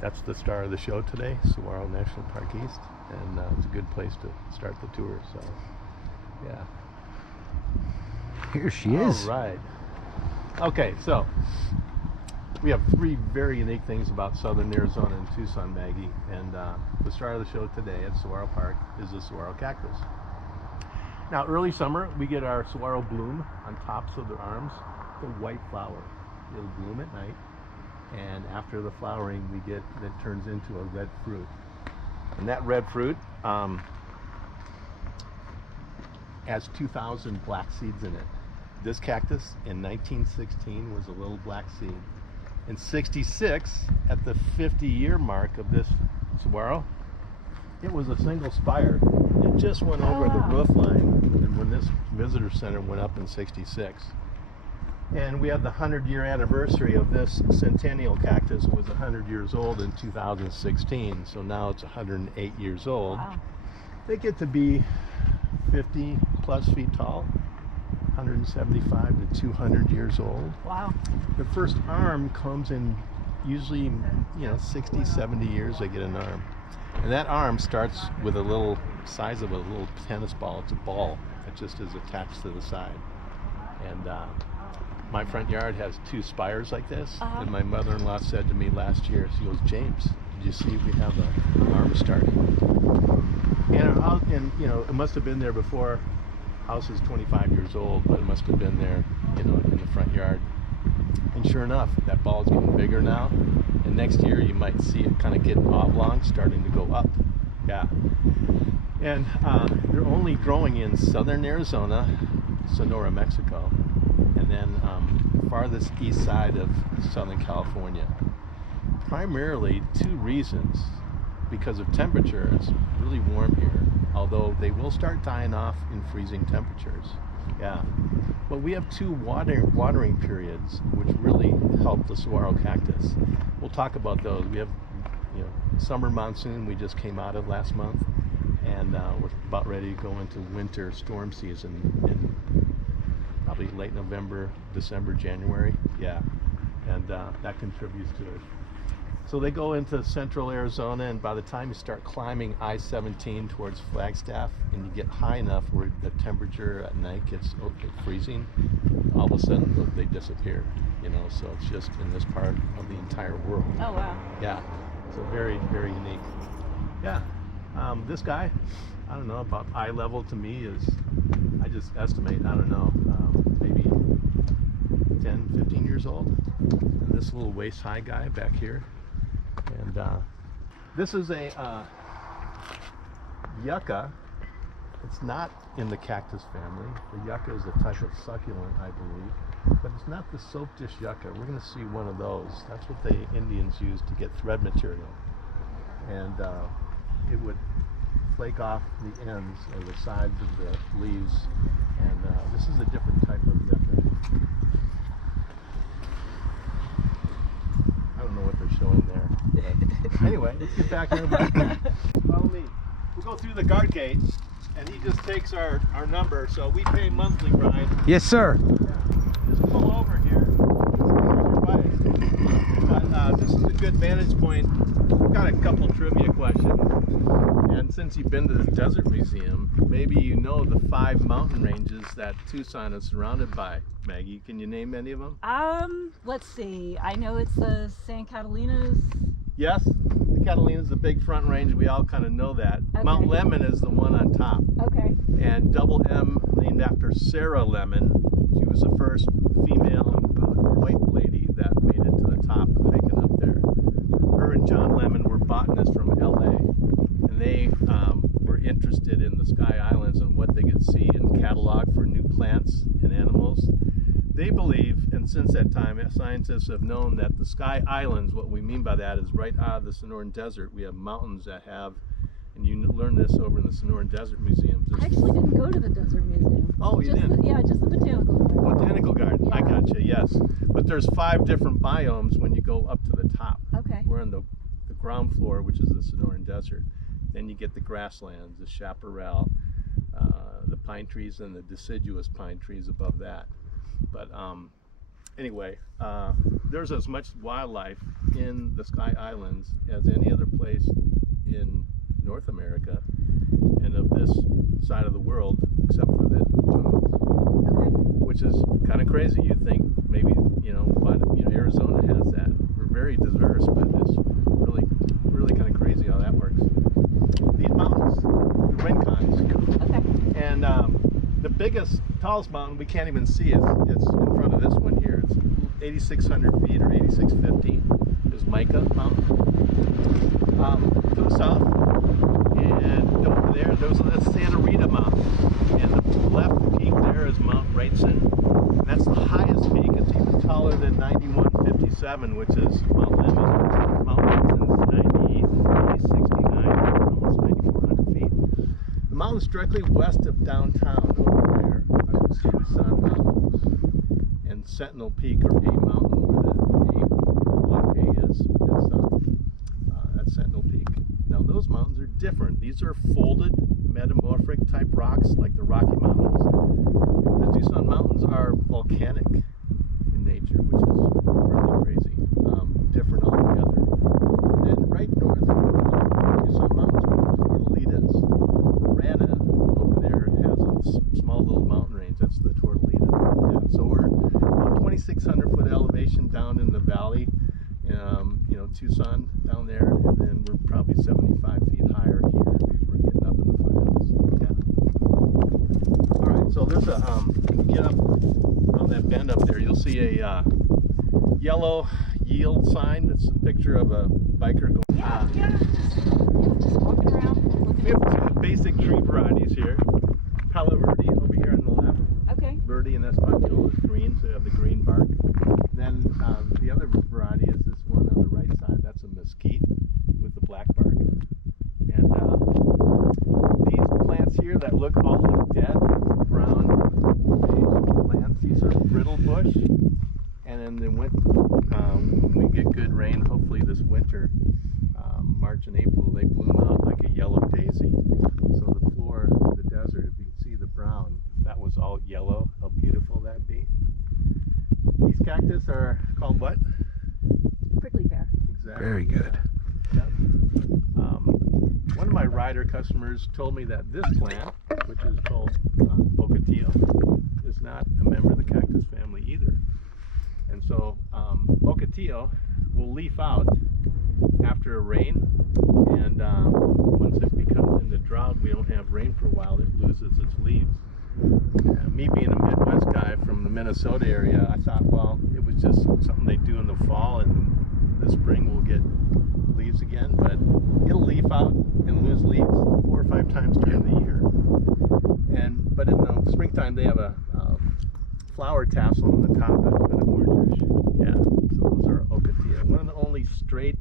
that's the star of the show today, Saguaro National Park East, and it's a good place to start the tour. So, yeah. Here she is. All right. Okay, so we have three very unique things about southern Arizona and Tucson, Maggie, and the star of the show today at Saguaro Park is the saguaro cactus. Now, early summer, we get our saguaro bloom on tops of their arms, the white flower. It'll bloom at night, and after the flowering, we get that turns into a red fruit. And that red fruit has 2,000 black seeds in it. This cactus in 1916 was a little black seed. In 66, at the 50-year mark of this saguaro, it was a single spire. It just went over the roof line, and when this visitor center went up in 66. And we had the 100-year anniversary of this centennial cactus. It was 100 years old in 2016, so now it's 108 years old. Wow. They get to be 50 plus feet tall, 175 to 200 years old. Wow. The first arm comes in usually, 60, 70 years they get an arm. And that arm starts with a little size of a little tennis ball. It's a ball that just is attached to the side. And my front yard has two spires like this. And my mother-in-law said to me last year, she goes, "James, did you see we have an arm starting?" And it must have been there before. House is 25 years old, but it must have been there, in the front yard. And sure enough, that ball is getting bigger now. And next year you might see it kind of getting oblong, starting to go up. Yeah. And they're only growing in southern Arizona, Sonora, Mexico, and then farthest east side of Southern California. Primarily two reasons. Because of temperature, it's really warm here, although they will start dying off in freezing temperatures. Yeah. But we have two watering periods which really help the saguaro cactus. We'll talk about those. We have, summer monsoon we just came out of last month, and we're about ready to go into winter storm season in probably late November, December, January. Yeah. And that contributes to it. So they go into central Arizona, and by the time you start climbing I-17 towards Flagstaff and you get high enough where the temperature at night gets freezing, all of a sudden they disappear, so it's just in this part of the entire world. Oh, wow. Yeah, so very, very unique. Yeah, this guy, I don't know, about eye level to me is, I just estimate, I don't know, maybe 10, 15 years old. And this little waist-high guy back here. And this is a yucca. It's not in the cactus family. The yucca is a type of succulent, I believe, but it's not the soap dish yucca. We're going to see one of those. That's what the Indians used to get thread material, and it would flake off the ends or the sides of the leaves. And this is a different type of yucca. I don't know what they're showing there. Anyway, let's get back here. Follow me. We'll go through the guard gate, and he just takes our number, so we pay monthly, Brian. Yes, sir. Yeah. Just pull over here. But this is a good vantage point. I've got a couple trivia questions. And since you've been to the Desert Museum, maybe you know the 5 mountain ranges that Tucson is surrounded by. Maggie, can you name any of them? Let's see. I know it's the San Catalinas. Yes, the Catalina's the big front range. We all kind of know that. Okay. Mount Lemmon is the one on top. Okay. And Double M, named after Sarah Lemon. She was the first female white lady that made it to the top hiking up there. Her and John Lemon were botanists from LA, and they were interested in the Sky Islands and what they could see and catalog for new plants and animals. They believe, and since that time, scientists have known that the Sky Islands, what we mean by that is right out of the Sonoran Desert, we have mountains that have, and you learn this over in the Sonoran Desert Museum. I actually didn't go to the Desert Museum. Oh, you didn't? Yeah, just the botanical garden. Botanical garden, Yeah. I gotcha, yes. But there's 5 different biomes when you go up to the top. Okay. We're on the ground floor, which is the Sonoran Desert. Then you get the grasslands, the chaparral, the pine trees, and the deciduous pine trees above that. But anyway, there's as much wildlife in the Sky Islands as any other place in North America and of this side of the world, except for the jungles, Okay. which is kind of crazy. You'd think maybe, but Arizona has that. We're very diverse, but it's really kind of crazy how that works. These mountains, the Rincons, Okay. and the biggest, tallest mountain we can't even see. It's in front of this one here. It's 8,600 feet or 8,650. Is Mica Mountain. To the south, and over there, there's the Santa Rita Mountain, and the left peak there is Mount Wrightson. And that's the highest peak. It's even taller than 9157, which is Mount Lemmon. Mount Wrightson's 9,369, almost 9,400 feet. The mountain's directly west of downtown over there. That's Tucson Mountain. And Sentinel Peak, or A Mountain, where the block A is that's Sentinel Peak. Now those mountains are different. These are folded, metamorphic type rocks like the Rocky Mountains. The Tucson Mountains are volcanic in nature, which is really crazy. Different altogether. And then right north of the Tucson Mountains are the Tortolitas. Rana over there has a small little mountain range. That's the Tortolita. Yeah, so we're about 2,600 foot elevation down in the valley. Tucson down there, and then we're probably 75 feet higher here. We're getting up in the foothills. Yeah. All right, so there's a when you get up on that bend up there, you'll see a yellow yield sign. It's a picture of a biker going. Just walking around. We have two basic tree varieties here. Palo Verde over here on the left. Okay. Verde and Espanol is green, so you have the green bark. Then the other variety is this one on the right side. That's a mesquite with the black bark. And these plants here that look dead, brown beige plants, these are brittle bush. And then when we get good rain, hopefully this winter, March and April, they bloom out like a yellow daisy. So the floor of the desert, if you can see the brown, if that was all yellow, how beautiful that'd be. These cactus are called what? Prickly pear. Exactly. Very good. Yep. One of my rider customers told me that this plant, which is called ocotillo, is not a member of the cactus family either. And so ocotillo will leaf out after a rain, and once it becomes into drought, we don't have rain for a while, it loses its leaves. Me being a Midwest guy from the Minnesota area, I thought, well, it was just something they do in the fall, and the spring we'll get leaves again, but it'll leaf out and lose leaves 4 or 5 times during the year. But in the springtime, they have a flower tassel on the top that's kind of orangish. Yeah, so those are ocotillo. One of the only straight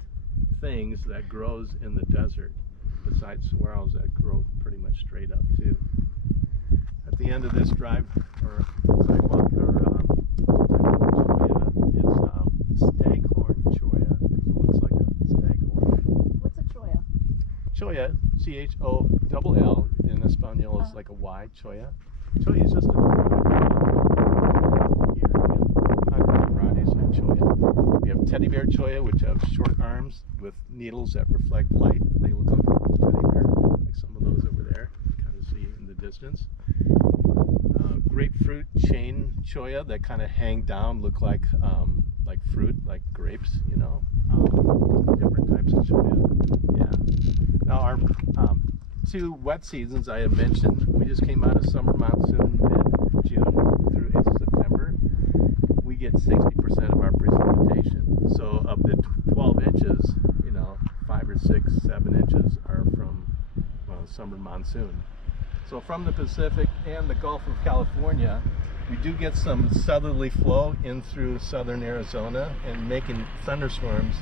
things that grows in the desert, besides saguaros that grow pretty much straight up too. At the end of this drive or sidewalk it's staghorn cholla. It looks like a staghorn. What's a cholla? Cholla, C-H-O-L-L, in Espanol is like a Y, cholla. Cholla is just a varieties of cholla. We have teddy bear cholla, which have short arms with needles that reflect light. They look like a little teddy bear, like some of those over there. You kind of see in the distance. Grapefruit chain cholla that kind of hang down, look like fruit, like grapes, different types of cholla. Yeah. Now our 2 wet seasons I have mentioned, we just came out of summer monsoon mid-June through into September. We get 60% of our precipitation. So of the 12 inches, 5 or 6, 7 inches are from summer monsoon. So from the Pacific and the Gulf of California, we do get some southerly flow in through southern Arizona, and making thunderstorms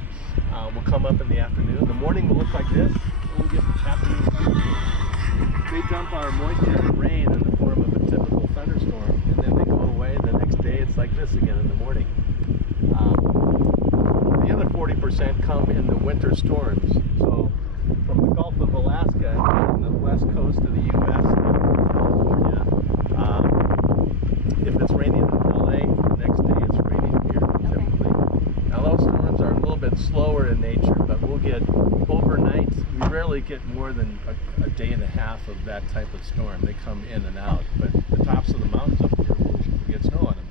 will come up in the afternoon. The morning will look like this. We'll get afternoon. They dump our moisture and rain in the form of a typical thunderstorm, and then they go away. The next day it's like this again in the morning. The other 40% come in the winter storms. So from the Gulf of Alaska and the west coast of the U.S. and California, if it's raining in LA, the next day it's raining here typically. get overnight. We rarely get more than a day and a half of that type of storm. They come in and out, but the tops of the mountains up here will get snow on them.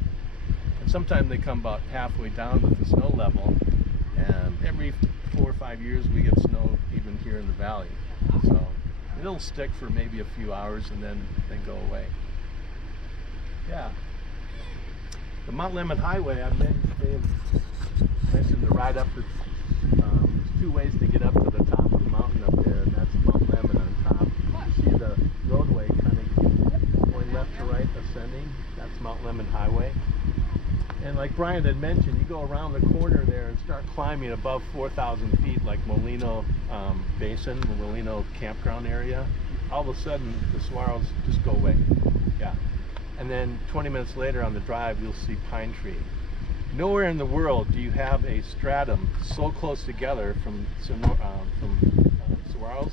And sometimes they come about halfway down with the snow level, and every 4 or 5 years we get snow even here in the valley. So it'll stick for maybe a few hours and then go away. Yeah. The Mount Lemmon Highway, I mentioned the ride up. There's 2 ways to get up to the top of the mountain up there, and that's Mount Lemmon on top. You see the roadway kind of going left to right, ascending. That's Mount Lemmon Highway. And like Brian had mentioned, you go around the corner there and start climbing above 4,000 feet, like Molino Basin, the Molino campground area. All of a sudden, the saguaros just go away. Yeah. And then 20 minutes later on the drive, you'll see pine tree. Nowhere in the world do you have a stratum so close together from saguaros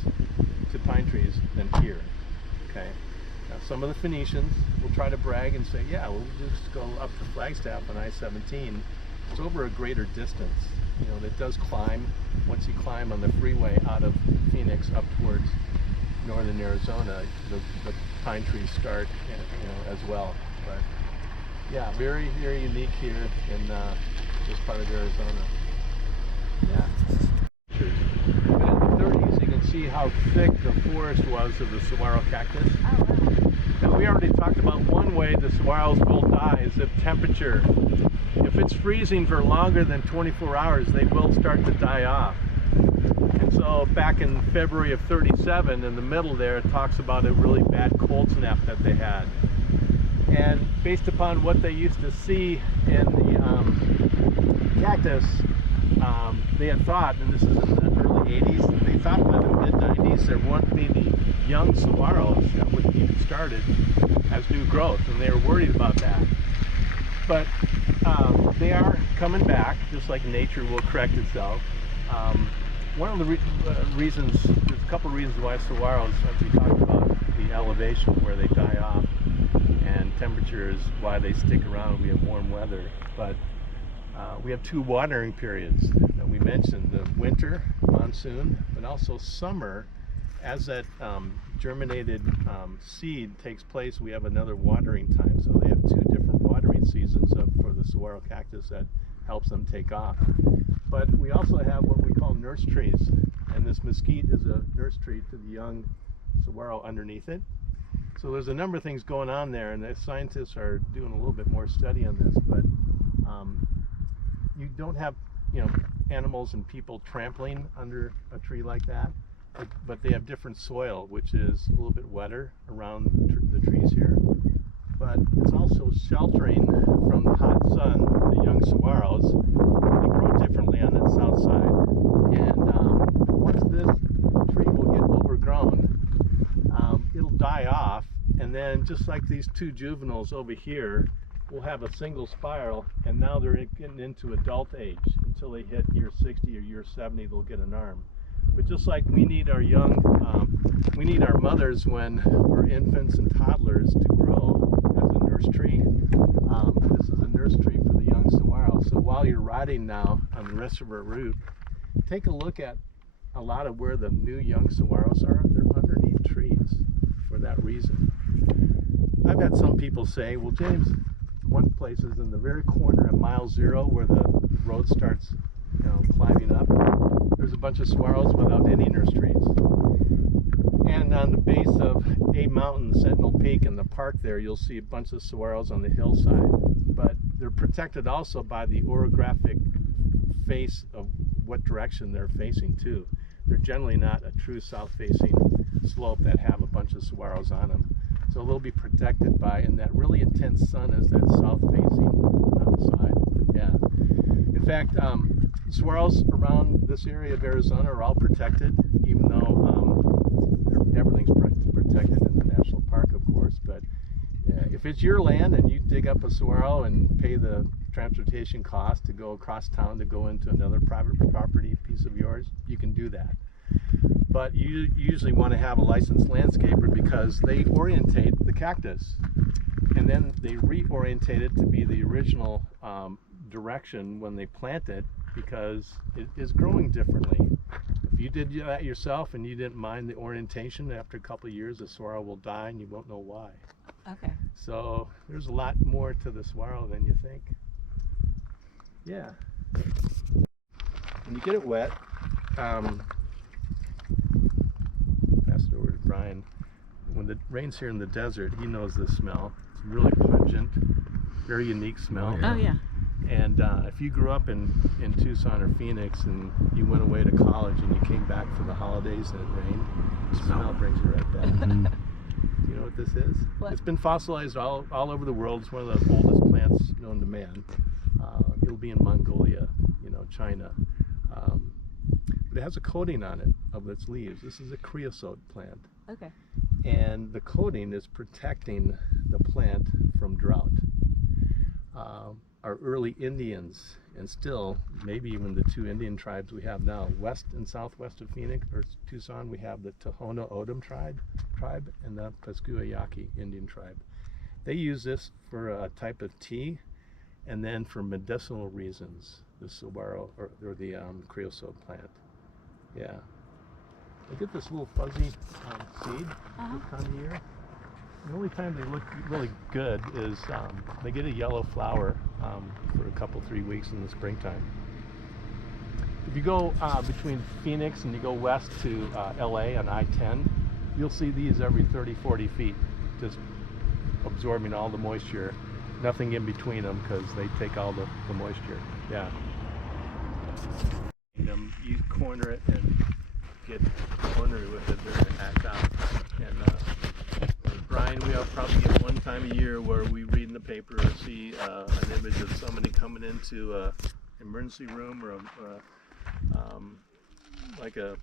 to pine trees than here. Okay. Now, some of the Phoenicians will try to brag and say, yeah, we'll just go up to Flagstaff on I-17. It's over a greater distance. You know, it does climb. Once you climb on the freeway out of Phoenix up towards northern Arizona, the pine trees start, as well. But yeah, very, very unique here in this part of Arizona. Yeah. And in the 30s, you can see how thick the forest was of the saguaro cactus. Oh, wow. And we already talked about one way the saguaros will die is if temperature. If it's freezing for longer than 24 hours, they will start to die off. And so back in February of 37, in the middle there, it talks about a really bad cold snap that they had. And based upon what they used to see in the cactus, they had thought, and this is in the early 80s, and they thought by the mid-90s there wouldn't be the young saguaros that would be started as new growth, and they were worried about that. But they are coming back, just like nature will correct itself. One of the reasons, there's a couple of reasons why saguaros, as we talked about, the elevation where they die off, and temperature is why they stick around. We have warm weather, but we have 2 watering periods that we mentioned: the winter monsoon, but also summer. As that germinated seed takes place, we have another watering time. So they have 2 different watering seasons for the saguaro cactus that helps them take off. But we also have what we call nurse trees, and this mesquite is a nurse tree to the young saguaro underneath it. So there's a number of things going on there, and the scientists are doing a little bit more study on this. But you don't have, animals and people trampling under a tree like that, but they have different soil, which is a little bit wetter around the trees here. But it's also sheltering from the hot sun the young saguaros. They grow differently on that south side, and once this tree will get overgrown, it'll die off, and then just like these 2 juveniles over here, we'll have a single spiral, and now they're getting into adult age. Until they hit year 60 or year 70, they'll get an arm. But just like we need our young, we need our mothers when we're infants and toddlers to grow as a nurse tree. This is a nurse tree for the young saguaro. So while you're riding now on the rest of our route, take a look at a lot of where the new young saguaros are. They're underneath trees for that reason. I've had some people say, well, James, one place is in the very corner at mile 0 where the road starts, climbing up. There's a bunch of saguaros without any nurse trees. And on the base of a mountain, Sentinel Peak, in the park there, you'll see a bunch of saguaros on the hillside. But they're protected also by the orographic face of what direction they're facing to. They're generally not a true south-facing slope that have a bunch of saguaros on them. So they'll be protected by, and that really intense sun is that south-facing side. Yeah. In fact, saguaros around this area of Arizona are all protected, even though everything's protected in the national park, of course. But if it's your land and you dig up a saguaro and pay the transportation cost to go across town to go into another private property piece of yours, you can do that. But you usually want to have a licensed landscaper because they orientate the cactus, and then they reorientate it to be the original direction when they plant it, because it is growing differently. if you did that yourself and you didn't mind the orientation, after a couple of years the saguaro will die and you won't know why. Okay. So there's a lot more to the saguaro than you think. Yeah. When you get it wet, pass it over to Brian. When the rain's here in the desert, he knows this smell. It's really pungent, very unique smell. Oh yeah. And if you grew up in Tucson or Phoenix and you went away to college and you came back for the holidays and it rained, the smell brings you right back. Mm-hmm. Do you know what this is? What? It's been fossilized all over the world. It's one of the oldest plants known to man. It'll be in Mongolia, China. But it has a coating on it of its leaves. This is a creosote plant. Okay. And the coating is protecting the plant from drought. Our early Indians, and still maybe even the two Indian tribes we have now, west and southwest of Phoenix or Tucson, we have the Tohono O'odham tribe and the Pascua Yaqui Indian tribe. They use this for a type of tea, and then for medicinal reasons, the saguaro or the creosote plant. Yeah. Look at this little fuzzy seed this time of year. The only time they look really good is they get a yellow flower for a couple, 3 weeks in the springtime. If you go between Phoenix and you go west to LA on I-10, you'll see these every 30, 40 feet, just absorbing all the moisture. Nothing in between them because they take all the moisture. Yeah. You corner it and get ornery with it, they're going to act out. And Brian, we probably get one time a year where we read in the paper or see an image of somebody coming into an emergency room or like a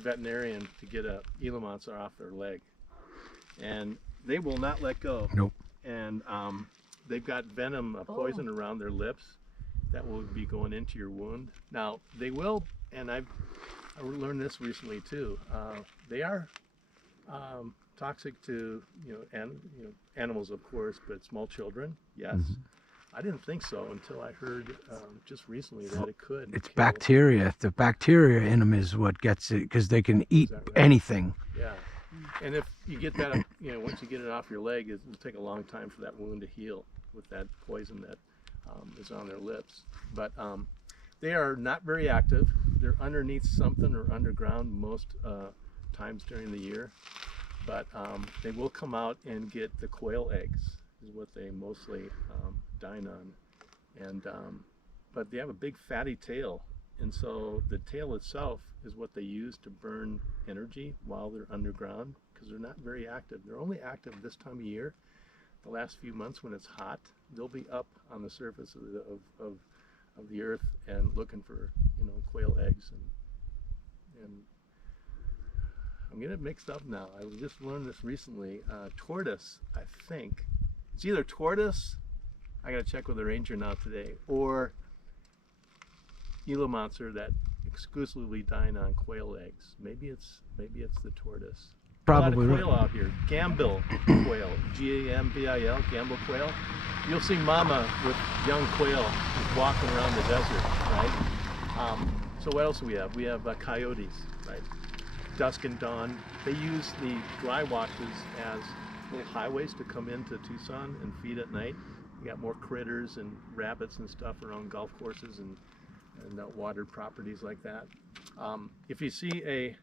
veterinarian to get a Gila monster off their leg. And they will not let go. Nope. And they've got venom, poison around their lips that will be going into your wound. Now, they will, and I learned this recently too, they are toxic to animals, of course, but small children, yes. Mm-hmm. I didn't think so until I heard just recently that it could. It's bacteria. The bacteria in them is what gets it, because they can eat anything. Yeah. And if you get that, once you get it off your leg, it will take a long time for that wound to heal with that poison that is on their lips. But they are not very active. They're underneath something or underground most times during the year. But they will come out and get the quail eggs, is what they mostly dine on. And but they have a big fatty tail, and so the tail itself is what they use to burn energy while they're underground, because they're not very active. They're only active this time of year. The last few months when it's hot, they'll be up on the surface of the earth and looking for quail eggs. And I'm getting it mixed up now. I just learned this recently. Tortoise, I think it's either tortoise, I gotta check with the ranger now today, or Gila monster that exclusively dine on quail eggs. Maybe it's the tortoise. Probably a lot of right. quail out here. Gambill quail, G-A-M-B-I-L, Gambill quail. You'll see mama with young quail just walking around the desert, right? So what else do we have? We have coyotes, right? Dusk and dawn. They use the dry washes as little highways to come into Tucson and feed at night. You got more critters and rabbits and stuff around golf courses and watered properties like that. If you see a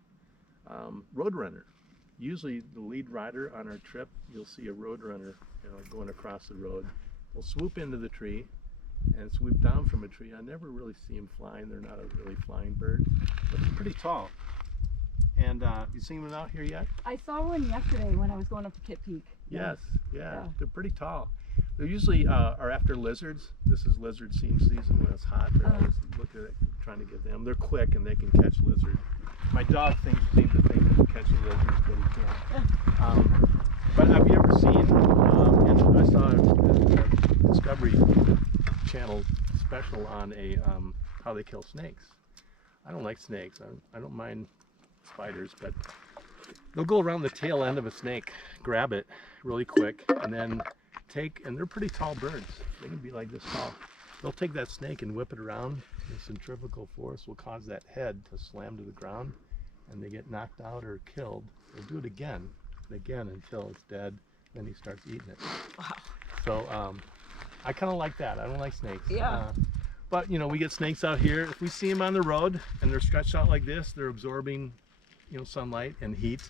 roadrunner, usually the lead rider on our trip, you'll see a roadrunner going across the road. They'll swoop into the tree and swoop down from a tree. I never really see them flying. They're not a really flying bird, but they're pretty tall. And you seen them out here yet? I saw one yesterday when I was going up to Kit Peak. Yes, yeah. They're pretty tall. They usually are after lizards. This is lizard season when it's hot. They're always looking at trying to get them. They're quick and they can catch lizards. My dog seems to think he can catch lizards, but he can't. But have you ever seen, and I saw a Discovery Channel special on how they kill snakes. I don't like snakes. I don't mind spiders, but they'll go around the tail end of a snake, grab it really quick, and then and they're pretty tall birds. They can be like this tall. they'll take that snake and whip it around. The centrifugal force will cause that head to slam to the ground, and they get knocked out or killed. They'll do it again and again until it's dead. Then he starts eating it. Wow. So I kind of like that. I don't like snakes. Yeah. But you know, we get snakes out here. If we see them on the road and they're stretched out like this, they're absorbing, you know, sunlight and heat.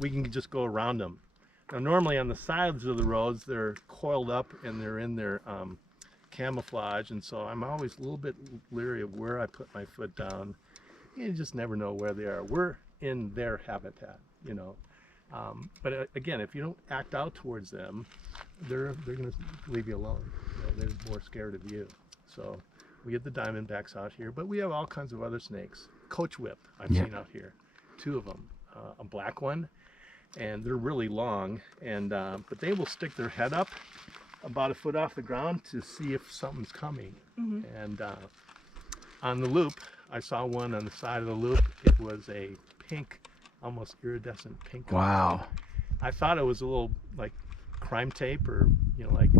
We can just go around them. Now, normally on the sides of the roads, they're coiled up and they're in their camouflage, and so I'm always a little bit leery of where I put my foot down. You just never know where they are. We're in their habitat, you know. But again, if you don't act out towards them, they're going to leave you alone. You know, they're more scared of you. So we get the diamondbacks out here, but we have all kinds of other snakes. Coach whip I've seen out here, 2 of them, a black one, and they're really long, and but they will stick their head up about a foot off the ground to see if something's coming. And on the loop, I saw one on the side of the loop. It was a pink, almost iridescent pink. Wow. I thought it was a little like crime tape, or you know, like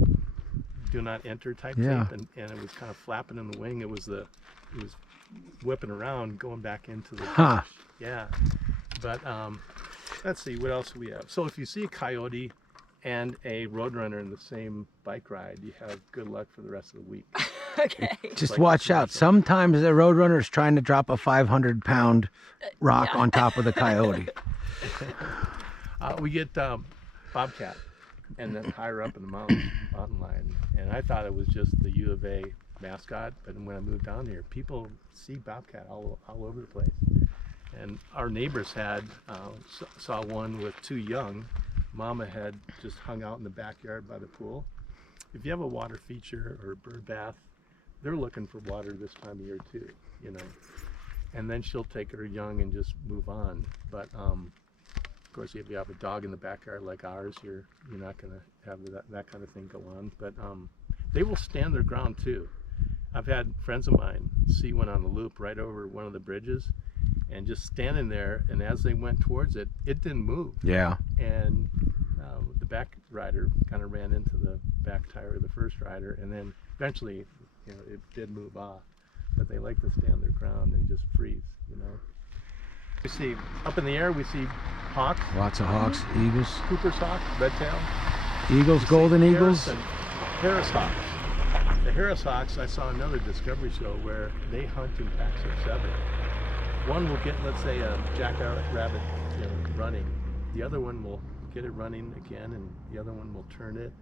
do not enter type tape, and it was kind of flapping in the wing. It was whipping around, going back into the bush. Yeah. But let's see, what else do we have? So if you see a coyote and a roadrunner in the same bike ride, you have good luck for the rest of the week. Okay. Just like watch out. Sometimes the roadrunner is trying to drop a 500-pound rock on top of the coyote. We get bobcat, and then higher up in the mountain line. And I thought it was just the U of A mascot, but when I moved down here, people see bobcat all over the place. And our neighbors had saw one with 2 young. Mama had just hung out in the backyard by the pool. If you have a water feature or a bird bath, they're looking for water this time of year too, you know. And then she'll take her young and just move on. But of course, if you have a dog in the backyard like ours, you're not going to have that kind of thing go on. But they will stand their ground too. I've had friends of mine see one on the loop right over one of the bridges, and just standing there, and as they went towards it, it didn't move. Yeah. And the back rider kind of ran into the back tire of the first rider, and then eventually, you know, it did move off. But they like to stand their ground and just freeze, you know. We see up in the air, we see hawks. Lots of hawks, eagles. Cooper's hawk, red tail. Eagles, golden eagles. Harris hawks. The Harris hawks, I saw another Discovery show where they hunt in packs of 7. One will get, let's say, a jackrabbit, you know, running. The other one will get it running again, and the other one will turn it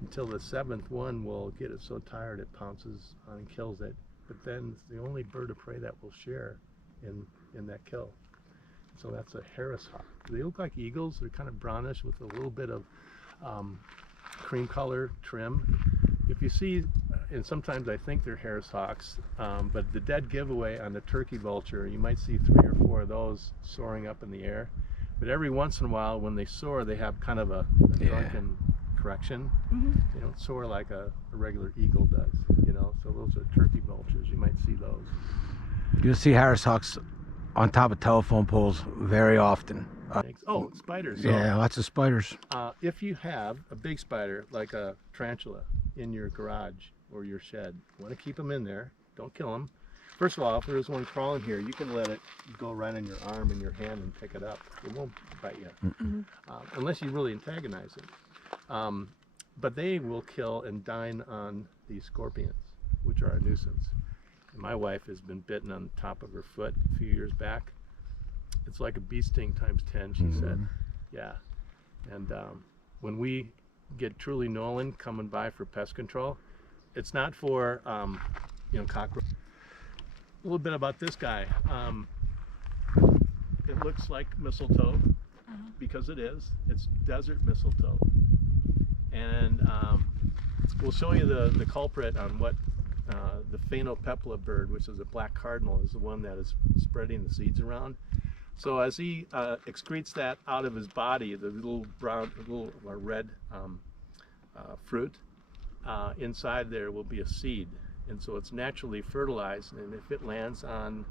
until the 7th one will get it so tired it pounces on and kills it. But then it's the only bird of prey that will share in that kill. So that's a Harris hawk. They look like eagles. They're kind of brownish with a little bit of cream color trim. If you see, and sometimes I think they're Harris hawks, but the dead giveaway on the turkey vulture, you might see 3 or 4 of those soaring up in the air. But every once in a while, when they soar, they have kind of a drunken correction. They don't soar like a regular eagle does, you know. So those are turkey vultures. You might see those. You'll see Harris hawks on top of telephone poles very often. Oh, spiders. Yeah, lots of spiders. If you have a big spider, like a tarantula, in your garage or your shed, you want to keep them in there. Don't kill them. First of all, if there's one crawling here, you can let it go right in your arm and your hand and pick it up. It won't bite you, unless you really antagonize it. But they will kill and dine on these scorpions, which are a nuisance. And my wife has been bitten on the top of her foot a few years back. It's like a bee sting times 10, she said. Yeah. And when we get Truly Nolan coming by for pest control, it's not for, you know, cockroach. A little bit about this guy. It looks like mistletoe because it is. It's desert mistletoe. And we'll show you the culprit on what the phainopepla bird, which is a black cardinal, is the one that is spreading the seeds around. So as he excretes that out of his body, the little red fruit, inside there will be a seed. And so it's naturally fertilized, and if it lands on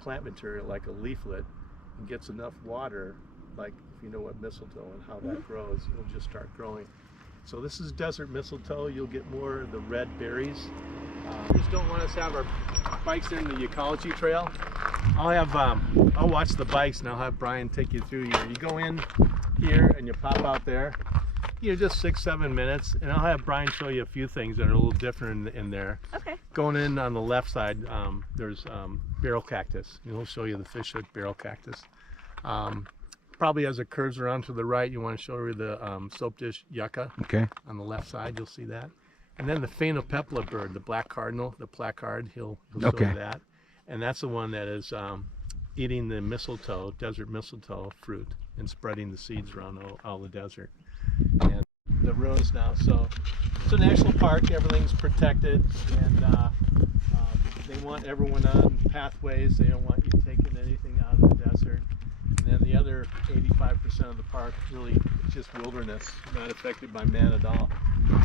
plant material like a leaflet and gets enough water, like if you know what mistletoe and how that grows, it'll just start growing. So this is desert mistletoe. You'll get more of the red berries. We just don't want us to have our bikes in the ecology trail. I'll watch the bikes and I'll have Brian take you through here. You go in here and you pop out there. Just 6-7 minutes, and I'll have Brian show you a few things that are a little different in there. Okay. Going in on the left side, there's barrel cactus. He'll show you the fishhook barrel cactus. Probably as it curves around to the right, you want to show her the soap dish yucca. Okay. On the left side, you'll see that. And then the phainopepla bird, the black cardinal, the placard, he'll show you that. And that's the one that is eating the mistletoe, desert mistletoe fruit, and spreading the seeds around all the desert. And the ruins now. So it's a national park. Everything's protected, and they want everyone on pathways. They don't want you taking anything out of the desert. And then the other 85% of the park really is just wilderness, not affected by man at all.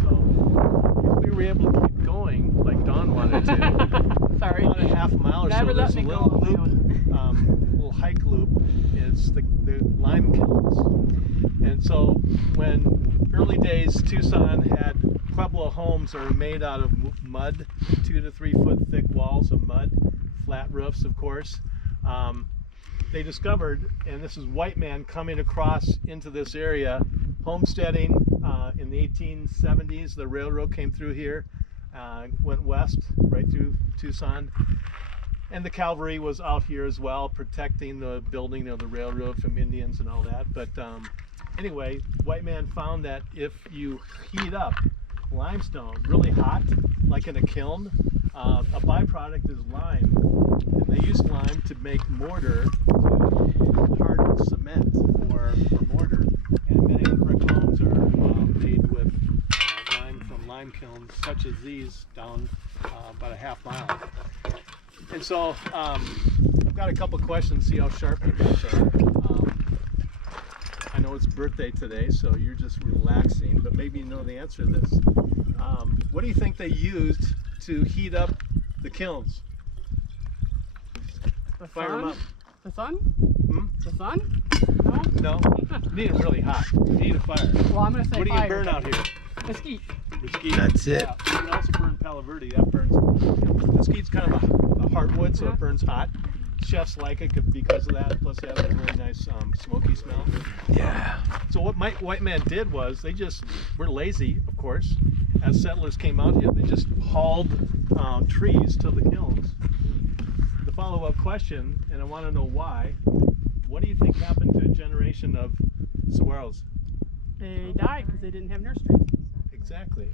So if we were able to keep going like Dawn wanted to, sorry, about a half mile or so, there's a little loop, little hike loop. It's the lime kilns. And so when early days Tucson had Pueblo homes that were made out of mud, 2 to 3 foot thick walls of mud, flat roofs of course, they discovered, and this is white man coming across into this area, homesteading in the 1870s. The railroad came through here, went west right through Tucson. And the cavalry was out here as well, protecting the building of the railroad from Indians and all that. But anyway, white man found that if you heat up limestone really hot, like in a kiln, a byproduct is lime. And they use lime to make mortar, to harden cement for mortar. And many brick homes are made with lime from lime kilns, such as these, down about a half mile. And so I've got a couple questions, see how sharp you guys are. I know it's birthday today, so you're just relaxing, but maybe you know the answer to this. What do you think they used to heat up the kilns? The Fire sun? them up. The sun? Hmm? The sun? No? You need it really hot. You need a fire. Well, I'm going to say What do fire. you burn out here? Mesquite. Mesquite. That's it. Yeah, you can also burn Palo Verde. That burns. Mesquite's kind of a hardwood, so it burns hot. Chefs like it because of that. Plus, it has a really nice smoky smell. Yeah. So what white man did was they just were lazy, of course. As settlers came out here, they just hauled trees to the kilns. The follow-up question, and I want to know why. What do you think happened to a generation of saguaros? They died because they didn't have nursery. Exactly.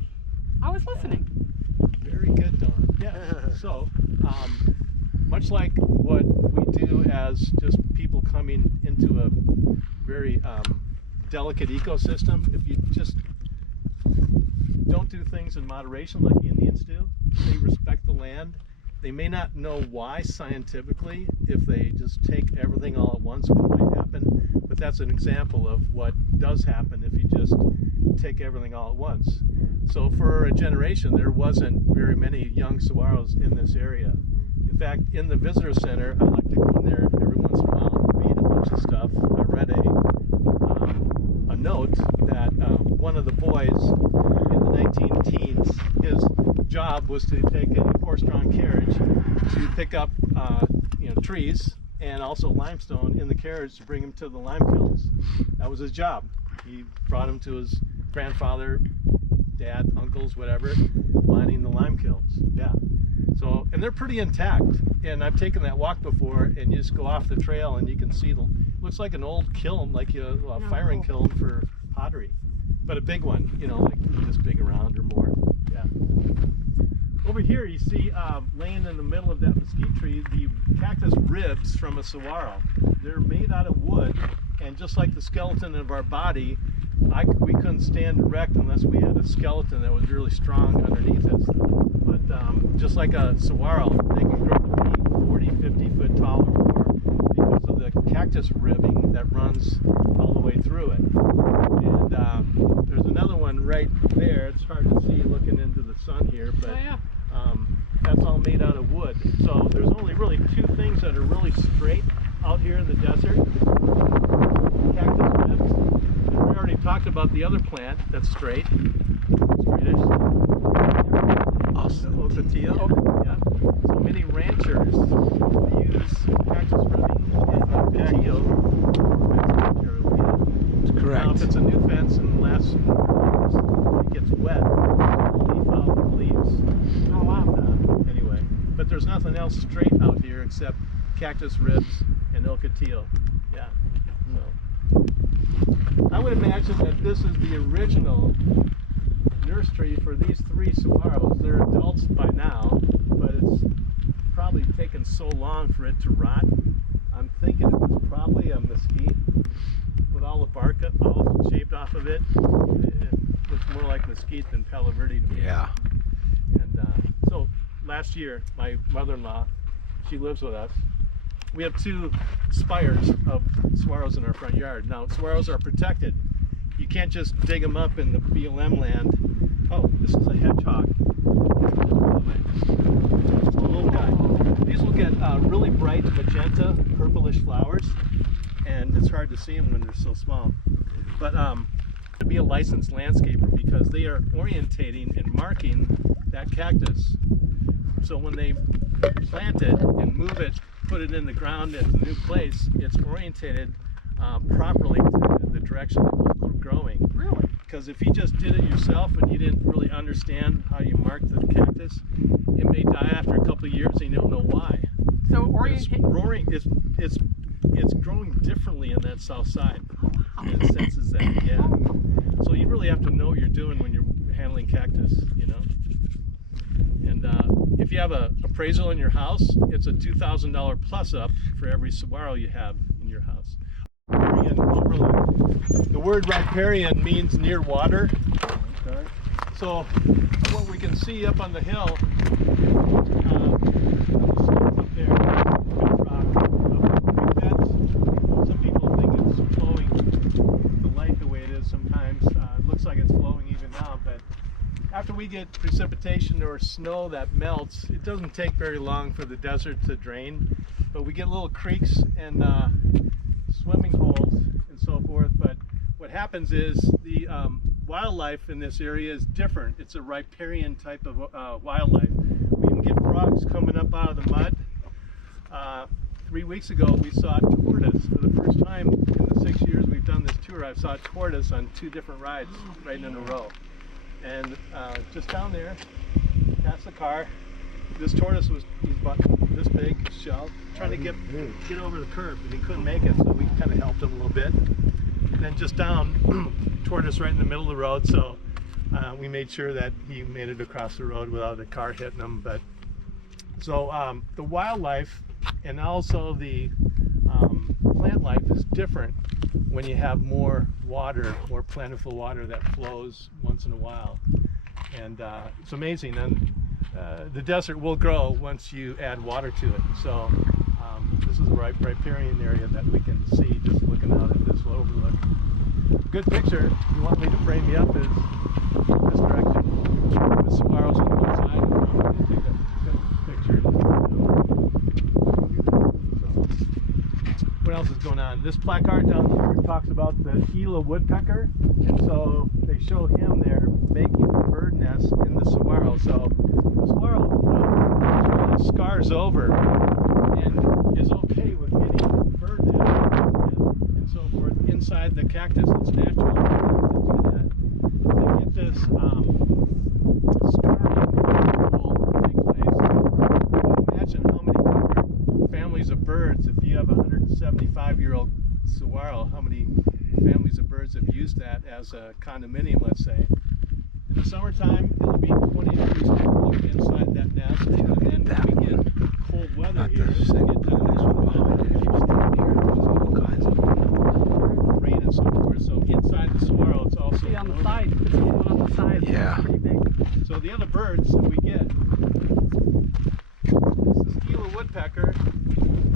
I was listening. Very good, Dawn. Yeah. So, much like what we do as just people coming into a very delicate ecosystem, if you just don't do things in moderation like the Indians do, they respect the land. They may not know why scientifically, if they just take everything all at once, what might happen, but that's an example of what does happen if you just take everything all at once. So for a generation, there wasn't very many young saguaros in this area. In fact, in the visitor center, I like to go in there every once in a while and read a bunch of stuff. I read a note that one of the boys in the 19-teens, his job was to take a horse-drawn carriage to pick up trees and also limestone in the carriage to bring him to the lime kilns. That was his job. He brought him to his grandfather, dad, uncles, whatever, mining the lime kilns. Yeah. So, and they're pretty intact. And I've taken that walk before, and you just go off the trail and you can see looks like an old kiln, like a firing kiln for pottery, but a big one, like this big around or more. Yeah. Over here you see laying in the middle of that mesquite tree the cactus ribs from a saguaro. They're made out of wood, and just like the skeleton of our body, we couldn't stand erect unless we had a skeleton that was really strong underneath us. But just like a saguaro, they can grow to be 40, 50 foot tall or more because of the cactus ribbing that runs all the way through it. And there's another one right there. It's hard to see looking into the sun here, but that's all made out of wood. So there's only really two things that are really straight out here in the desert. Cactus ribs. And we already talked about the other plant that's straight, straightish. The ocotillo. Yeah. So many ranchers use cactus ribbing and ocotillo fence material. That's correct. Now, if it's a new fence and lasts it gets wet, leaf out with leaves. Oh wow. Anyway, but there's nothing else straight out here except cactus ribs and ocotillo. Yeah. So I would imagine that this is the original nursery for these 3 saguaros. They're adults by now, but it's probably taken so long for it to rot. I'm thinking it was probably a mesquite with all the bark all shaved off of it. It looks more like mesquite than Palo Verde to me. Yeah. And so last year, my mother-in-law, she lives with us. We have 2 spires of saguaros in our front yard. Now, saguaros are protected. You can't just dig them up in the BLM land. Oh, this is a hedgehog. It's a little guy. These will get really bright magenta, purplish flowers, and it's hard to see them when they're so small. But to be a licensed landscaper because they are orientating and marking that cactus. So when they plant it and move it, put it in the ground at the new place, it's orientated properly to the direction it was growing. Really? Because if you just did it yourself and you didn't really understand how you mark the cactus, it may die after a couple of years and you don't know why. So It's growing. It's growing differently in that south side. And it senses that. Yeah. So you really have to know what you're doing when you're handling cactus. You know. And if you have a appraisal in your house, it's a $2,000 plus up for every saguaro you have in your house. The word riparian means near water. Okay. So what we can see up on the hill, up there, some people think it's flowing the light the way it is sometimes. It looks like it's flowing even now, but after we get precipitation or snow that melts, it doesn't take very long for the desert to drain, but we get little creeks and swimming holes and so forth. But what happens is the wildlife in this area is different. It's a riparian type of wildlife. We can get frogs coming up out of the mud. 3 weeks ago we saw tortoise. For the first time in the 6 years we've done this tour, I saw tortoise on 2 different rides right in a row. And just down there, past the car, this tortoise he's about this big, shell, trying to get over the curb, and he couldn't make it, so we kind of helped him a little bit. And then just down, tortoise right in the middle of the road, so we made sure that he made it across the road without a car hitting him. But so the wildlife and also the plant life is different when you have more water, more plentiful water that flows once in a while. And it's amazing. And the desert will grow once you add water to it. So this is a riparian area that we can see just looking out at this overlook. Good picture, if you want me to frame me up, is this direction. The saguaros on one side, and I'm going to take a good picture. So, what else is going on? This placard down here talks about the Gila woodpecker, and so they show him there making the bird nest in the saguaro. So the saguaro scars over and is okay with getting bird nest and so forth inside the cactus. It's natural for them to do that. They get this scarring will take place. Imagine how many different families of birds, if you have a 175-year-old saguaro, how many families of birds have used that as a condominium, let's say. In the summertime, it'll be 20 degrees cooler inside that nest, and then when we get cold weather here, we get down rain and so forth. So inside the saguaro, it's also see on the side. It's the one on the side. Yeah. It's pretty big. So the other birds that we get, this is Gila woodpecker.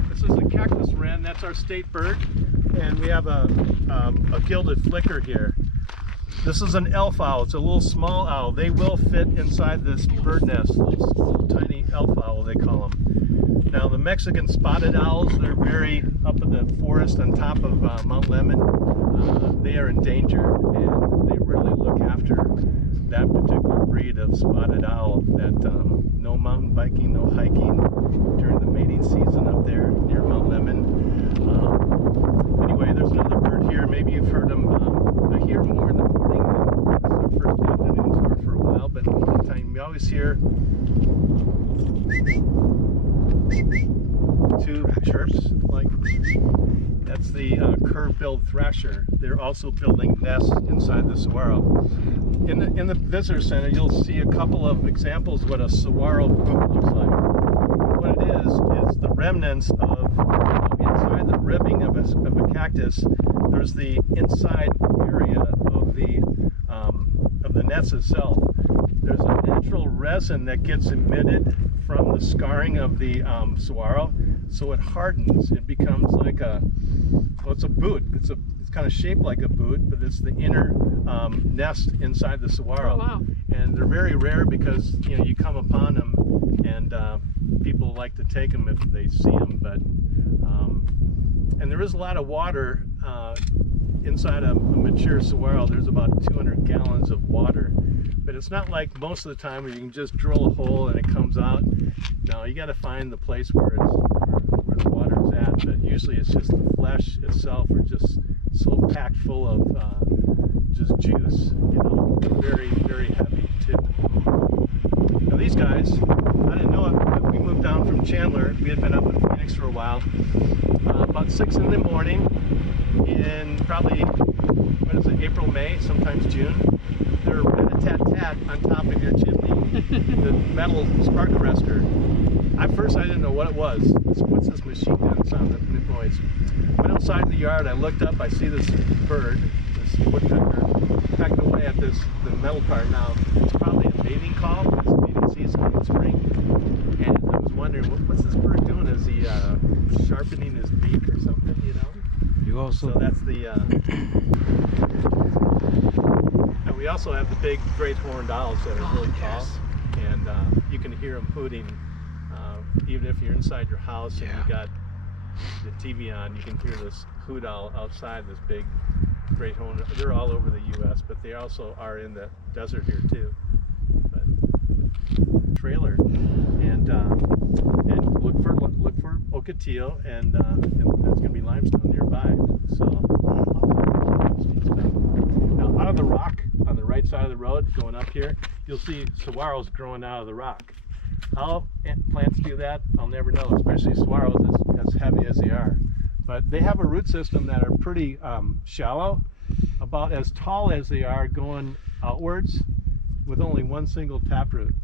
This is a cactus wren. That's our state bird, and we have a gilded flicker here. This is an elf owl. It's a little small owl. They will fit inside this bird nest. Little tiny elf owl, they call them. Now the Mexican spotted owls, they're very up in the forest on top of Mount Lemmon. They are endangered, and they really look after that particular breed of spotted owl. That no mountain biking, no hiking during the mating season up there near Mount Lemmon. Anyway, there's another bird here. Maybe you've heard them. I hear more in the morning than this is our first afternoon tour for a while, but in the meantime, you always hear two chirps. Like that's the curve-billed thrasher. They're also building nests inside the saguaro. In the visitor center, you'll see a couple of examples of what a saguaro boot looks like. What it is the remnants of inside the ribbing of a cactus. There's the inside area of the nest itself. There's a natural resin that gets emitted from the scarring of the saguaro, so it hardens. It becomes like it's a boot. It's kind of shaped like a boot, but it's the inner nest inside the saguaro. Oh, wow. And they're very rare because you come upon them, and people like to take them if they see them. But and there is a lot of water inside a mature saguaro. There's about 200 gallons of water, but it's not like most of the time where you can just drill a hole and it comes out. No, you got to find the place where the water is at. But usually it's just the flesh itself, or just so packed full of just juice. Very, very heavy too. Now these guys, I didn't know it, but we moved down from Chandler. We had been up in Phoenix for a while. About 6 in the morning, in probably April, May, sometimes June. They're rat-a-tat-tat on top of your chimney, the metal spark arrestor. At first I didn't know what it was. What's this machine gun sound, that noise? Went outside the yard, I looked up, I see this bird, this woodpecker, pecking away at the metal part. Now, it's probably a mating call, it's mating season in spring. And I was wondering, what's this bird doing? Is he sharpening his beak or something, You also. So that's the, and we also have the big great horned owls that are really tall, and you can hear them hooting, even if you're inside your house and you got the TV on, you can hear this hoot owl outside, this big great horned. They're all over the U.S., but they also are in the desert here too. But trailer, and look for ocotillo, and there's going to be limestone nearby. So now out of the rock on the right side of the road going up here, you'll see saguaros growing out of the rock. How plants do that, I'll never know, especially saguaros as heavy as they are. But they have a root system that are pretty shallow, about as tall as they are going outwards, with only one single taproot.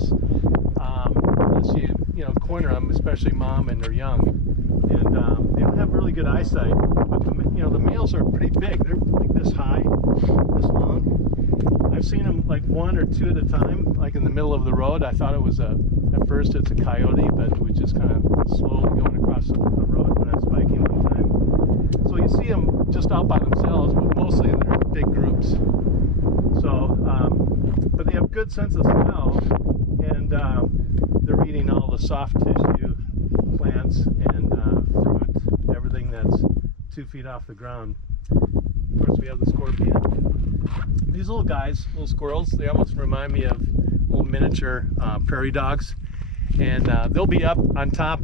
dangerous unless you know corner them, especially mom and they're young, and they don't have really good eyesight. But you know the males are pretty big. They're like this high, this long. I've seen them like one or two at a time, like in the middle of the road. I thought it was at first it's a coyote, but it was just kind of slowly going across the road when I was biking one time. So you see them just out by themselves, but mostly they're in big groups. So, but they have good sense of smell, and they're eating all the soft tissue plants and fruit, everything that's 2 feet off the ground. Of course, we have the scorpion. These little guys, little squirrels, they almost remind me of little miniature prairie dogs, and they'll be up on top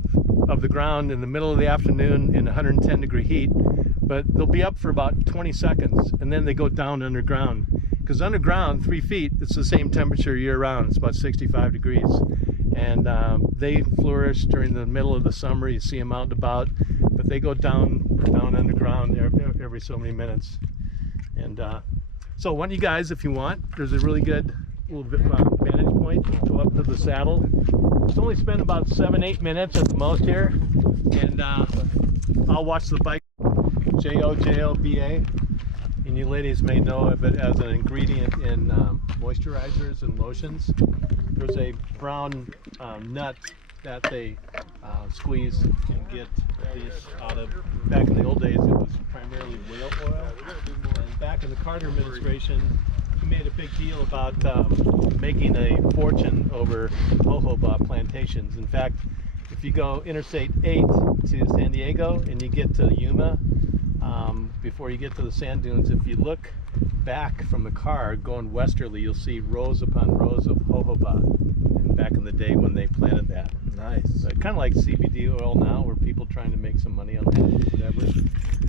of the ground in the middle of the afternoon in 110-degree heat, but they'll be up for about 20 seconds and then they go down underground, because underground 3 feet it's the same temperature year-round. It's about 65 degrees, and they flourish during the middle of the summer. You see them out and about, but they go down underground every so many minutes. And so one of you guys, if you want, there's a really good little vantage point. Go up to the saddle. It's only spent about 7-8 minutes at the most here, and I'll watch the bike. Jojoba, and you ladies may know of it as an ingredient in moisturizers and lotions. There's a brown nut that they squeeze and get these out of. Back in the old days, it was primarily whale oil. And back in the Carter administration, he made a big deal about making a fortune over jojoba plantations. In fact, if you go Interstate 8 to San Diego and you get to Yuma, before you get to the sand dunes, if you look back from the car going westerly, you'll see rows upon rows of jojoba. And back in the day when they planted that. Nice. So kind of like CBD oil now, where people trying to make some money on it, whatever.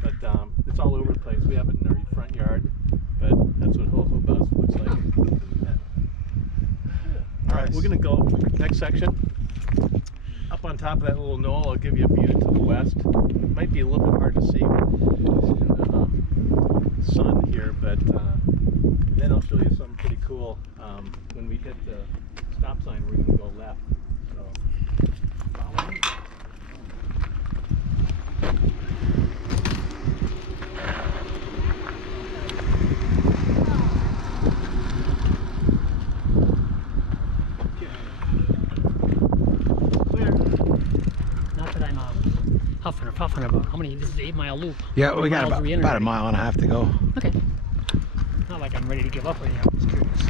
But it's all over the place. We have it in our front yard, but that's what jojoba looks like. All right, we're gonna go next section. Up on top of that little knoll, I'll give you a view to the west. It might be a little bit hard to see in the sun here, but then I'll show you something pretty cool when we hit the stop sign. We're going to go left. So, follow me. Not that I'm huffing or puffing about. How many? This is an 8-mile loop. Yeah, How we many got miles are we in about a already? mile and a half to go. Okay. Not like I'm ready to give up or anything. I'm just curious.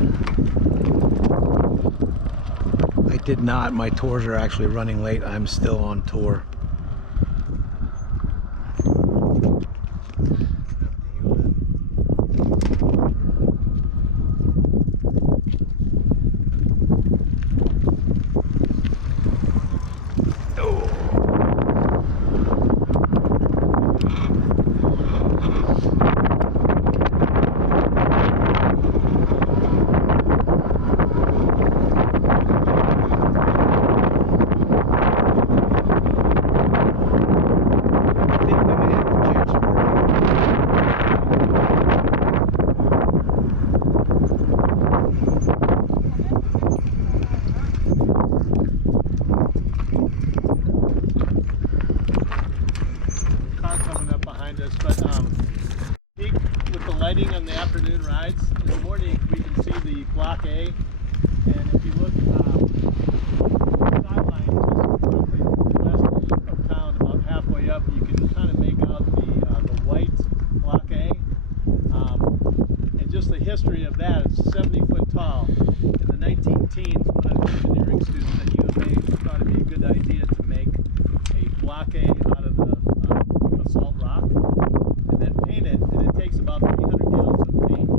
I did not. My tours are actually running late. I'm still on tour. On the afternoon rides. In the morning we can see the Block A, and if you look sideline just roughly west of town, about halfway up, you can kind of make out the white Block A, and just the history of that. It's 70 foot tall. In the 19-teens, one of the engineering students at U of A thought it'd be a good idea to make a Block A out of the basalt rock and then paint it, and it takes about 300 gallons of paint to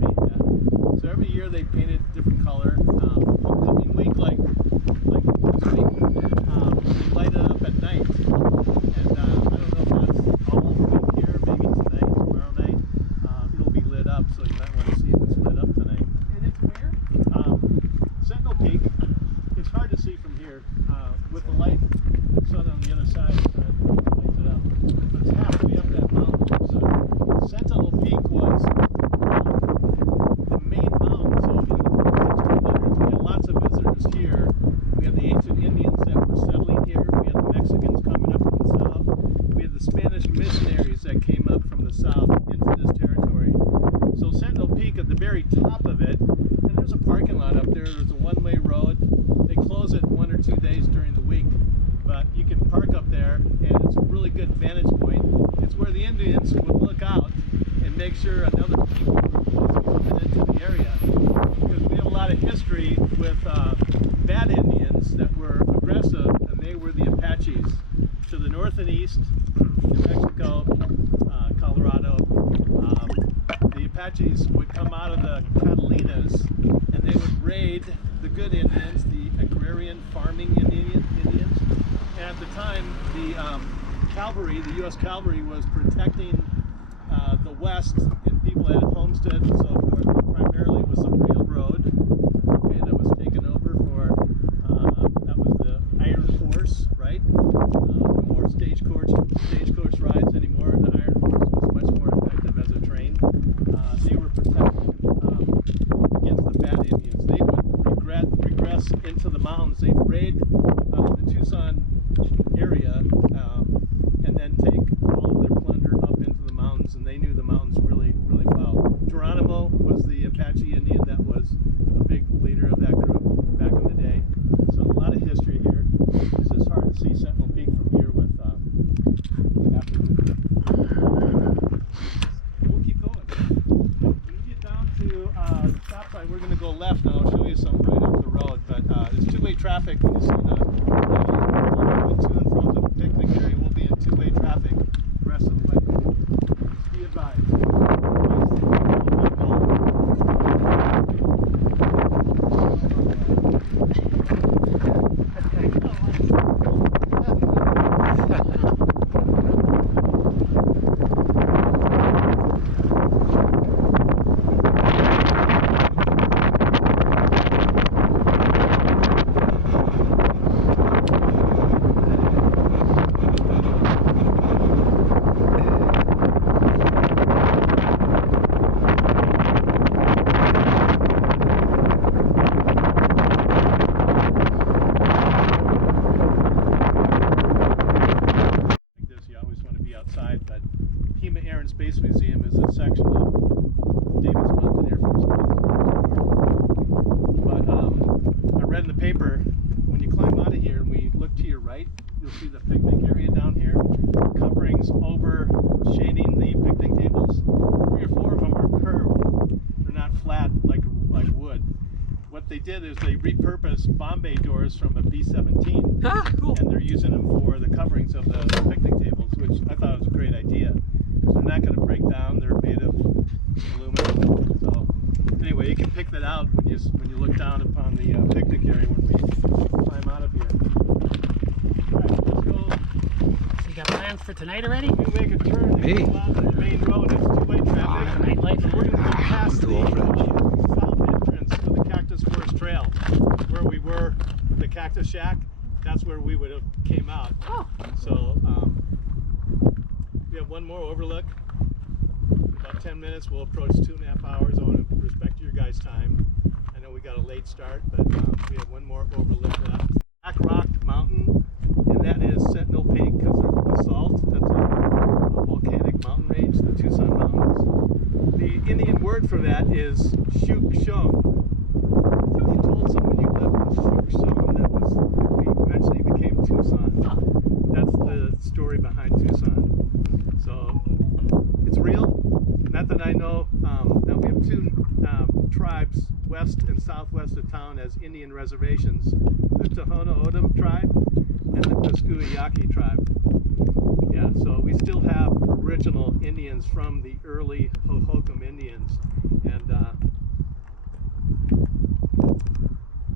paint that. So every year they paint it different color. Homecoming week, like this week, they light it up at night. And I don't know if that's all week here, maybe tonight, tomorrow night. It'll be lit up, so you might want to see if it's lit up tonight. And it's where? Sentinel Peak. It's hard to see from here. With the light, the sun on the other side lights it up. But it's halfway up that mountain. So Sentinel Peak was the main mountain. So in the 1600s, we had lots of visitors here. Apaches to the north and east, New Mexico, Colorado. The Apaches would come out of the Catalinas and they would raid the good Indians, the agrarian farming Indians. And at the time, the cavalry, the U.S. cavalry, was protecting the West, and people had homesteads and so forth. Primarily, it was the railroad, okay, that was taken over for. That was the Iron Horse, right? No more stagecoach rides anymore. The Iron Horse was much more effective as a train. They were protected against the bad Indians. They would regress into the mountains. They'd raid the Tucson area and then take all of their plunder up into the mountains, and they knew the mountains really, really well. Geronimo was the Apache Indian that was a big leader of that group back in the day. So a lot of history here. It's just hard to see Sentinel Peak from here with afternoon. We'll keep going. When you get down to the stop sign, we're going to go left, and I'll show you some right up the road. But it's two-way traffic. When you see the going to and from the picnic area, we'll be in two-way traffic the rest of the way. Be advised. Space Museum is a section of Davis Mountain Air Force Base. But I read in the paper, when you climb out of here and we look to your right, you'll see the picnic area down here. Coverings over shading the picnic tables. 3 or 4 of them are curved. They're not flat like wood. What they did is they repurposed Bombay doors from a B-17. Ah, cool. And they're using them for the coverings of the picnic tables, which I thought was a great idea. They're not going to break down. They're made of aluminum. So anyway, you can pick that out when you look down upon the picnic area when we climb out of here. All right, let's go. So you got plans for tonight already? We make a turn and Hey. go out to the main road. It's two-way traffic. Nightlife. So we're going to go past the south entrance of the Cactus Forest Trail, where we were with the Cactus Shack. That's where we would have came out. Oh. So we have one more overlook. In about 10 minutes, we'll approach 2.5 hours. I want to respect your guys' time. I know we got a late start, but we have one more overlook left. Black Rock Mountain, and that is Sentinel Peak because of the basalt. That's a volcanic mountain range, the Tucson Mountains. The Indian word for that is Shuk Shung. If you told someone you lived in Shuk Shung, that was eventually became Tucson. That's the story behind Tucson. So it's real. Not that I know. Now we have 2 tribes west and southwest of town as Indian reservations: the Tohono O'odham tribe and the Pascua Yaqui tribe. Yeah, so we still have original Indians from the early Hohokam Indians, and